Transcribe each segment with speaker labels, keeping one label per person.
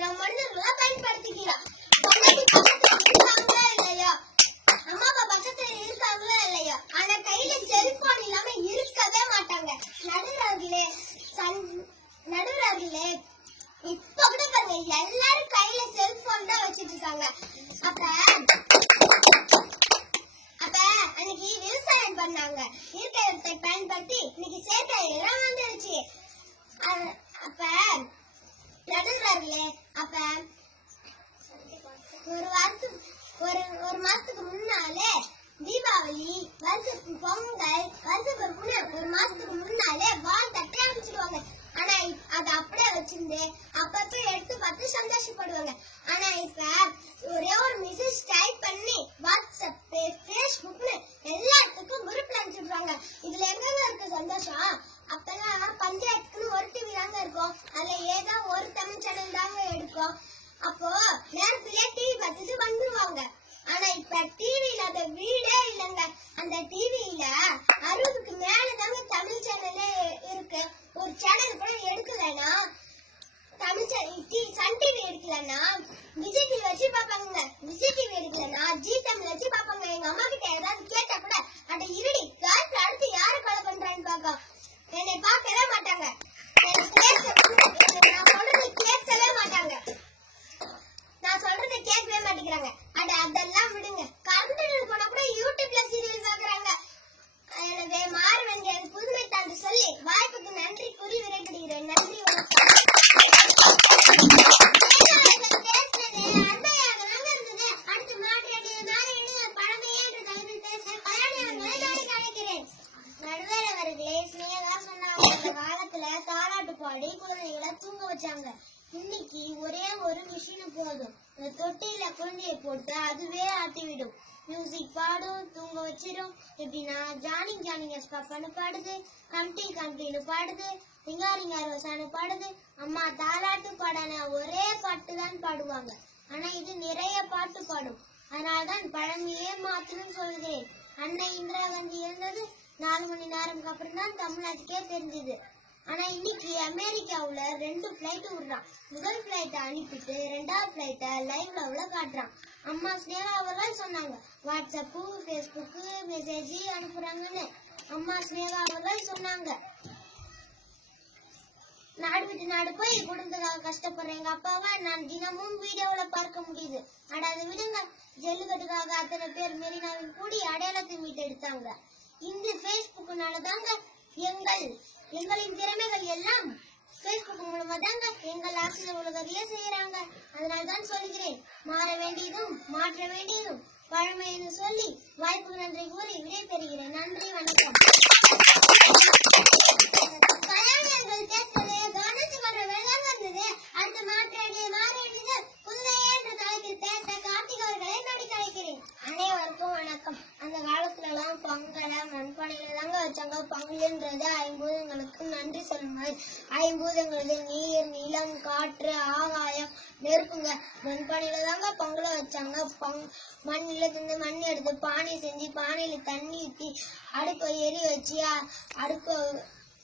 Speaker 1: பயன்படுத்திக்கிறோம் இல்லையா? அம்மா அப்பா பக்கத்துல இருக்காங்களா இல்லையா? ஆனா கையில செல்போன் இல்லாம இருக்கவே மாட்டாங்க. நடுறாங்களே நடுறாங்களே இப்ப கூட எல்லாரும் கையில செல்போன் தான் வச்சிட்டு இருக்காங்க. அப்ப அப்ப அன்னைக்கு விவசாயம் பண்ணாங்க. இயற்கை பயன்படுத்தி இன்னைக்கு சேர்க்கை எல்லாம் வந்துருச்சு அப்ப நடுறாங்களே அப்ப ஒரு வாரத்துக்கு ஒரு ஒரு முன்ன ஒரு மாசத்துக்கு முன்னாலே வால் தட்டி அமைச்சிடுவாங்க ஆனா அது அப்படியே வச்சிருந்து அப்பப்ப எடுத்து பார்த்து சந்தோஷப்படுவாங்க. ஆனா இப்ப ஒரே ஒரு மெசேஜ் டைப் பண்ணி பாடும் தூங்க வச்சிடும் எப்படின்னா ஜானி ஜானி எஸ் பாப்பான்னு பாடுது. கம்டி கம்டின்னு பாடுது. ரிங்காரிங்கா ரோசான்னு பாடுது. அம்மா தாலாட்டு பாடான ஒரே பாட்டு தான் பாடுவாங்க. ஆனா இது நிறைய பாட்டு பாடும். அதனால்தான் பழமையே மாற்றணும்னு சொல்கிறேன் அன்னை இந்திரா காந்தி இருந்தது நாலு மணி நேரம்க்கு அப்புறம் தான் தமிழ்நாட்டுக்கே தெரிஞ்சது. ஆனா இன்னைக்கு அமெரிக்காவுல ரெண்டு பிளைட் விடுறான் முதல் பிளைட்டை அனுப்பிட்டு ரெண்டாவது பிளைட்டை லைவ்ல உள்ள காட்டுறான். அம்மா ஸ்னேகா அவர்கள் சொன்னாங்க. வாட்ஸ்அப்பு ஃபேஸ்புக்கு மெசேஜ் அனுப்புறாங்கன்னு. அம்மா ஸ்னேகா அவர்கள் சொன்னாங்க. நாடு விட்டு நாடு போய் குடும்பத்துக்காக கஷ்டப்படுற எங்க அப்பாவை நான் தினமும் வீடியோல பார்க்க முடியுது. அடாது அதை விடுங்க. ஜல்லிக்கட்டுக்காக அத்தனை பேர் மெரினாவில் கூடி அடையாளத்தை மீட்டெடுத்தாங்க இந்த ஃபேஸ்புக்னால தாங்க எங்கள் எங்களின் திறமைகள் எல்லாம் ஆசிரியர் உலகத்திலே செய்யறாங்க அதனால தான் சொல்கிறேன் மாற வேண்டியதும் மாற்ற வேண்டியதும். பழமை என்று சொல்லி வாய்ப்பு நன்றி கூறி விடைபெறுகிறேன் நன்றி வணக்கம். கலைஞர்கள் கேட்பது அடுத்து மாற்ற வேண்டியது மாற வேண்டியது புதுமையே என்ற தலைப்பில் பேச கார்த்திக் அவர்களை நடிக்க அழைக்கிறேன். அனைவருக்கும் வணக்கம். அந்த காலத்துல எல்லாம் பொங்கலை அச்சங்கள் தாங்க ஐம்பூதங்களுக்கு நன்றி சொல்லுங்கள் ஐம்பூதங்களது நீர் நிலம் காற்று ஆகாயம் நெருப்புங்க. மண்பானையில தாங்க பங்குல வச்சாங்க. பங் மண்ணில இருந்து மண் எடுத்து பானை செஞ்சு பானையில தண்ணி ஊற்றி அடுப்பை எரி வச்சு அடுப்பை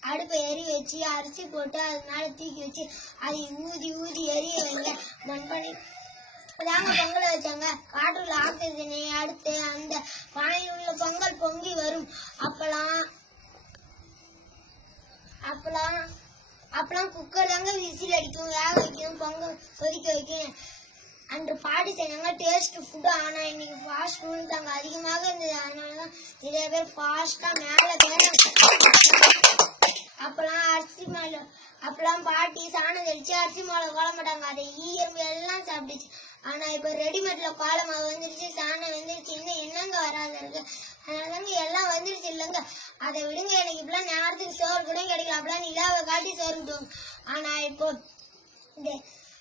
Speaker 1: அடுப்பை எரி வச்சு அரிசி போட்டு அதனால தூக்கி வச்சு அதை ஊதி ஊதி எரிய வைங்க. மண்பானை தாங்க பொங்கலை வச்சாங்க. காற்றுல ஆக்சிஜனை அடுத்து அந்த பானையில் உள்ள பொங்கல் பொங்கி வரும். அப்பெல்லாம் அப்பெல்லாம் அப்பெல்லாம் குக்கர் தாங்க விசில் அடிக்கும் வேக வைக்கும் பொங்கல் கொதிக்க வைக்கும் அன்று பாடி செஞ்சாங்க டேஸ்ட் ஃபுட்டு ஆனால் இன்னைக்கு ஃபாஸ்ட் ஃபுட் தாங்க. அதிகமாக இருந்தது. அதனால தான் நிறைய பேர் ஃபாஸ்ட்டாக மேல மேலே அப்பெல்லாம் அரிசி மாலை அப்பெல்லாம் பாட்டி சாணம் தெளிச்சு அரிசி மாலை கோல மாட்டாங்க. அதை ஈயம்பு எல்லாம் சாப்பிட்டுச்சு. ஆனா இப்ப ரெடிமேட்ல கோல மாவு வந்துருச்சு சாணம் வந்துருச்சு இன்னும் என்னங்க வராது இருக்கு. அதனாலதாங்க எல்லாம் வந்துருச்சு இல்லைங்க. அதை விடுங்க எனக்கு இப்பெல்லாம் நேரத்துக்கு சோறு கூட கிடைக்கல. அப்பெல்லாம் நிலாவை காட்டி சோறு விட்டுவாங்க ஆனா இப்போ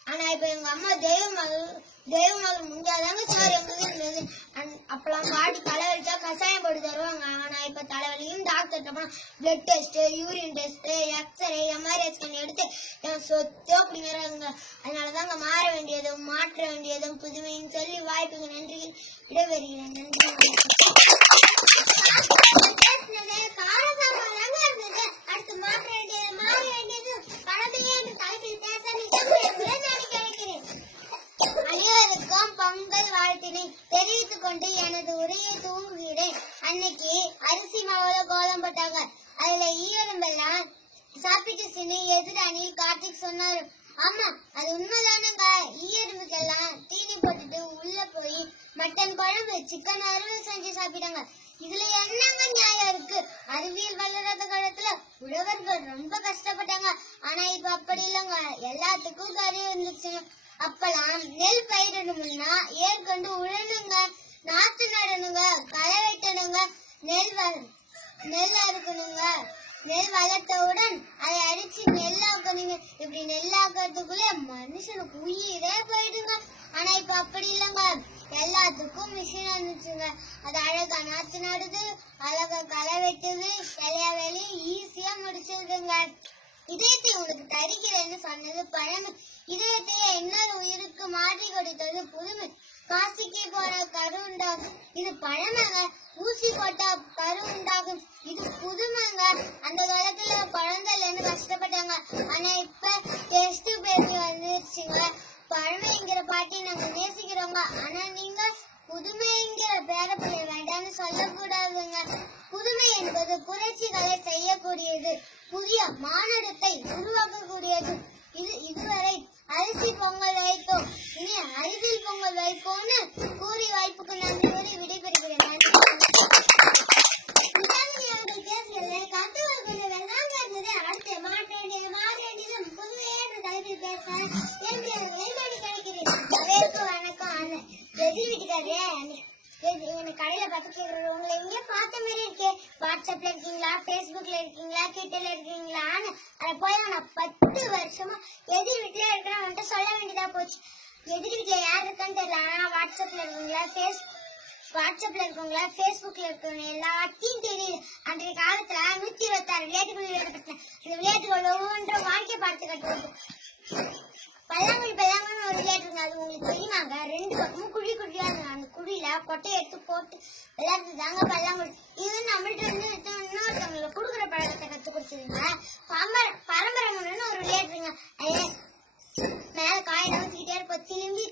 Speaker 1: ஆனா இப்ப எங்க அம்மா தெய்வ மகள் தெய்வ மகள் முடிஞ்சாதாங்க எங்களுக்கு அப்பெல்லாம் பாட்டி தலைவலிச்சா கஷாயம் போட்டு தருவாங்க. ஆனா இப்ப தலைவலியும் டாக்டர் போனா blood test urine test X-ray MRI scan எடுத்து என் சொத்து அப்படிங்கிறாங்க அதனாலதாங்க மாற வேண்டியதும் மாற்ற வேண்டியதும் புதுமைன்னு சொல்லி வாய்ப்புக்கு நன்றி. விடைபெறுகிறேன். நன்றி. அடுத்து மாற்ற வேண்டியது, மாற வேண்டியது, பழமையே தலைப்பில் பேச நிஜம் என்பதை நான் கேட்கிறேன். அனைவருக்கும் பொங்கல் வாழ்த்தினை தெரிவித்துக் கொண்டு எனது உரையை தூங்குகிறேன் அன்னைக்கு அரிசி மாவுல கோலம் போட்டாங்க. அதுல ஈரம்பெல்லாம் சாப்பிட்டு சின்ன எதிரணி கார்த்திக் சொன்னாரு. ஆமா அது உண்மைதானுங்க? ஈயரும்புக்கெல்லாம் தீனி போட்டுட்டு உள்ள போய் மட்டன் குழம்பு சிக்கன் அறுவல் செஞ்சு சாப்பிட்டாங்க. இதுல என்னங்க நியாயம் இருக்கு? அறிவியல் வளராத காலத்துல உழவர்கள் ரொம்ப கஷ்டப்பட்டாங்க. ஆனா இப்ப அப்படி இல்லைங்க. எல்லாத்துக்கும் கறி வந்துச்சு அப்பெல்லாம் நெல் பயிரிடணும்னா ஏற்கொண்டு உழணுங்க? நாத்து நடணுங்க களை வெட்டணுங்க நெல் நெல் அறுக்கணுங்க. நெல் வளர்த்தவுடன் அதை அடிச்சு நெல்லாக்கணுங்க. இப்படி நெல்லாக்கிறதுக்குள்ள மனுஷனுக்கு உயிரே போயிடுங்க. ஆனா இப்ப அப்படி இல்லைங்க. எல்லாத்துக்கும் மிஷின் வந்துச்சுங்க. அது அழகா நாத்து நடுது அழகா களை வெட்டுது எல்லா வேலையும் ஈஸியா முடிச்சிருக்குங்க இதயத்தை உனக்கு தரிக்கிறேன்னு சொன்னது பழமை. இதயத்தையே இன்னொரு உயிருக்கு மாற்றி கொடுத்தது? புதுமை. காசிக்கு போற கரு உண்டாகும் இது பழமைங்க. ஊசி போட்டா கரு உண்டாகும் இது புதுமைங்க. அந்த காலத்துல குழந்தைல கஷ்டப்பட்டாங்க. ஆனா இப்ப டெஸ்ட் பேசி வந்துருச்சுங்க. பழமைங்கிற பாட்டி நாங்க நேசிக்கிறோங்க. ஆனா நீங்க புதுமைங்கிற பேரப்பிள்ளை வேண்டாம்னு சொல்லக்கூடாதுங்க. புதுமை என்பது புரட்சிகளை செய்யக்கூடியது. புதிய மாநடத்தை உருவாக்கக்கூடியது. இது இதுவரை அரிசி பொங்கல் வைப்போம் இனி அரிசில் பொங்கல் வைப்போம்னு கூறி வாய்ப்புக்கு நான் கூறி விடைபெறுகிறேன். நன்றி. அடுத்து வணக்கம். வீட்டுக்காரே எனக்கு கடையில பார்த்து கேக்குறது உங்களை எங்கேயோ பார்த்த மாதிரி இருக்கே. வாட்ஸ்அப்ல இருக்கீங்களா? ஃபேஸ்புக்ல இருக்கீங்களா? ட்விட்டர்ல இருக்கீங்களான்னு. அதை போய் நான் பத்து வருஷமா எதிர் வீட்லயே இருக்கிறவன்ட்டு சொல்ல வேண்டியதா போச்சு. எதிர் வீட்ல யார் இருக்கான்னு தெரியல. ஆனா வாட்ஸ்அப்ல இருக்கீங்களா? ஃபேஸ் வாட்ஸ்அப்ல இருக்கவங்களா? ஃபேஸ்புக்ல இருக்கவங்க எல்லாத்தையும் தெரியுது அன்றைய காலத்துல நூத்தி இருபத்தாறு விளையாட்டுகள் விளையாடப்பட்டன. அந்த விளையாட்டுகள் ஒவ்வொன்றும் வாழ்க்கை பார்த்து கட்டுவது பல்லாங்குழி பல்லாங்குழின்னு ஒரு விளையாட்டு இருக்கு அது உங்களுக்கு தெரியுமாங்க? ரெண்டு பக்கமும் குழி குழியா கொட்டையை எடுத்து போட்டு விளையாடுறதாங்க பல்லாங்குழி இது நம்மள்ட்ட இருந்து எடுத்து இன்னொருத்தவங்களுக்கு கொடுக்குற பழக்கத்தை கத்து கொடுத்துருங்க பரம்பரை பரம்பரைங்கன்னு ஒரு விளையாடுறீங்க இருக்குங்க. அது மேல காயில வச்சுக்கிட்டே இருப்போம். திரும்பி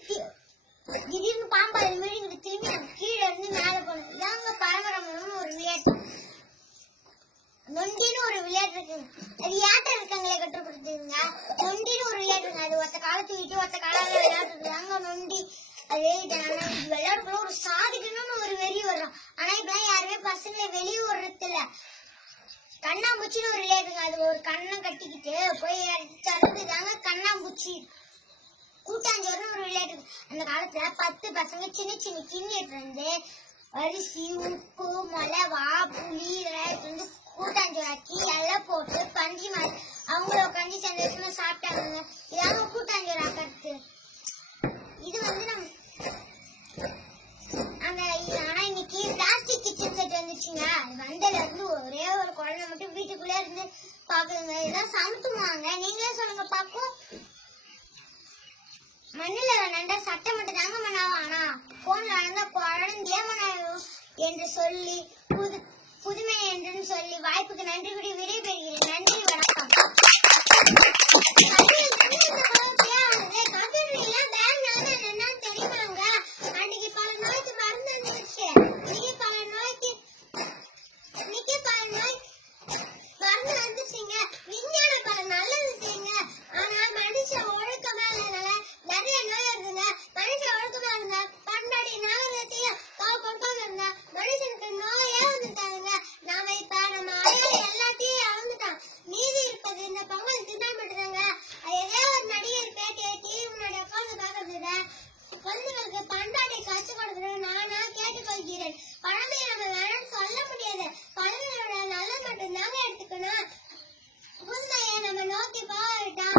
Speaker 1: திடீர்னு பாம்பு அது மாதிரி இங்க திரும்பி நம்ம கீழே இருந்து மேலே போகணும் இதாங்க பரம்பரைங்கன்னு ஒரு விளையாட்டு. நொண்டின்னு ஒரு விளையாட்டு இருக்குங்க. அது யார்கிட்ட இருக்காங்களே கட்டுப்படுத்துங்க நொண்டின்னு ஒரு விளையாட்டு அது ஒத்த காலத்து விட்டு ஒத்த காலால விளையாடுறாங்க நொண்டி விளையாடுக்குள்ள ஒரு சாதிக்கணும்னு ஒரு வெறி வரும். ஆனா இப்பெல்லாம் யாருமே பசங்களை வெளியே விடுறது இல்ல கண்ணாம்பூச்சின்னு ஒரு விளையாடுங்க அது ஒரு கண்ணை கட்டிக்கிட்டு போய் தருதுதாங்க கண்ணாம்பூச்சி. கூட்டாஞ்சோறுன்னு ஒரு விளையாட்டு அந்த காலத்துல பத்து பசங்க சின்ன சின்ன கிண்ணிட்டு இருந்து வந்து அரிசி உப்பு மிளவா புளி இதெல்லாம் வந்து கூட்டாஞ்சோறாக்கி எல்லாம் போட்டு பஞ்சு மாதிரி அவங்கள உட்காந்து சந்தோஷமா சாப்பிட்டாங்க. இதாங்க கூட்டாஞ்சோறு கிச்சன் அது வந்ததுல இருந்து ஒரே ஒரு குழந்தை மட்டும் வீட்டுக்குள்ளே இருந்து பாக்குதுங்க இதெல்லாம் சமத்துவாங்க நீங்களே சொல்லுங்க பாக்கும் மண்ணில விளையாண்டா சட்டை மட்டும் தாங்க மண்ணாவும் போன்ல விளையாண்டா குழந்தைய மண்ணாவும் என்று சொல்லி புது புதுமை என்று சொல்லி வாய்ப்புக்கு நன்றி கூடி விடைபெறுகிறேன் நன்றி வணக்கம் Goodbye.